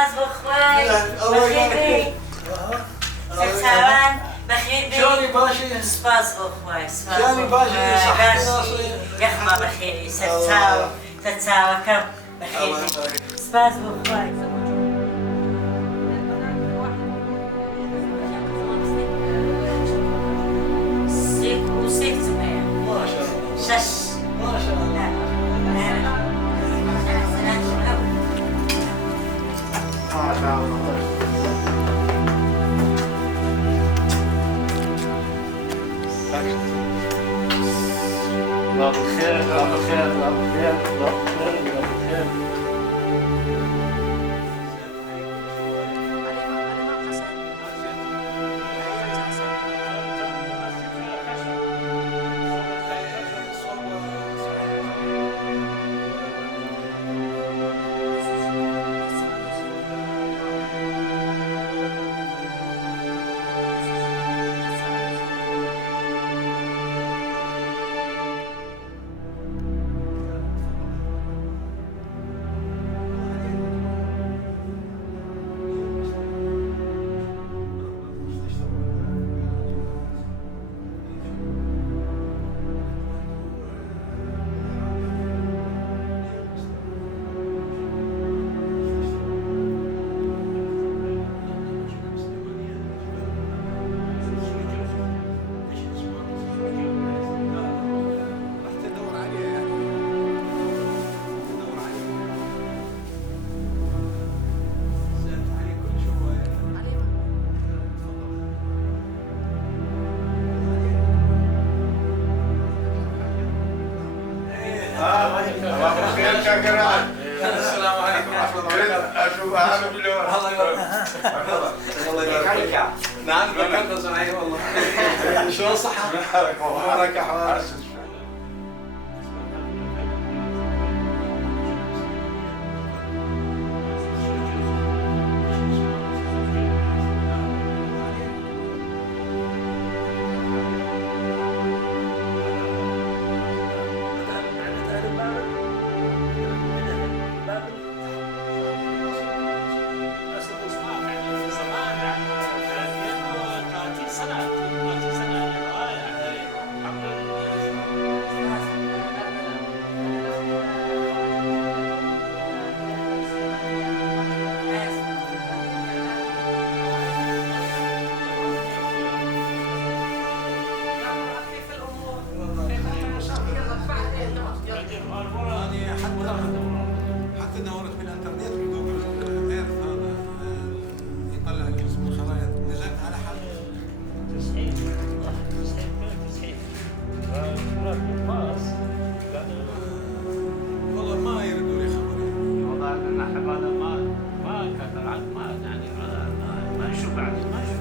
سپاس بۆ خوای بەخێر بێ سەرچاوان بەخێر بێ جانی باشی سپاس بۆ خوای جانی باشی صحتی ناسوی یەخما بەخێری سەرچاوەکەم بەخێر بێ سپاس بۆ خوای شش ما شاء الله ما شاء الله الله بالخير الله بالخير الله بالخير الله بالخير الله بالخير السلام عليكم ورحمة الله وبركاته. أشوف هذا باليوم. الله يبارك. الله يبارك. نعم بكرة صحيح والله. شلون صحة؟ مبارك أحوالك. حتى دورت بالانترنت بجوجل ايرث هذا يطلع لك اسم الخرائط نزلت على حل 90 والله ما يردوا لي خبر والله انا هذا ما كان ما يعني ما نشوف بعد ما نشوف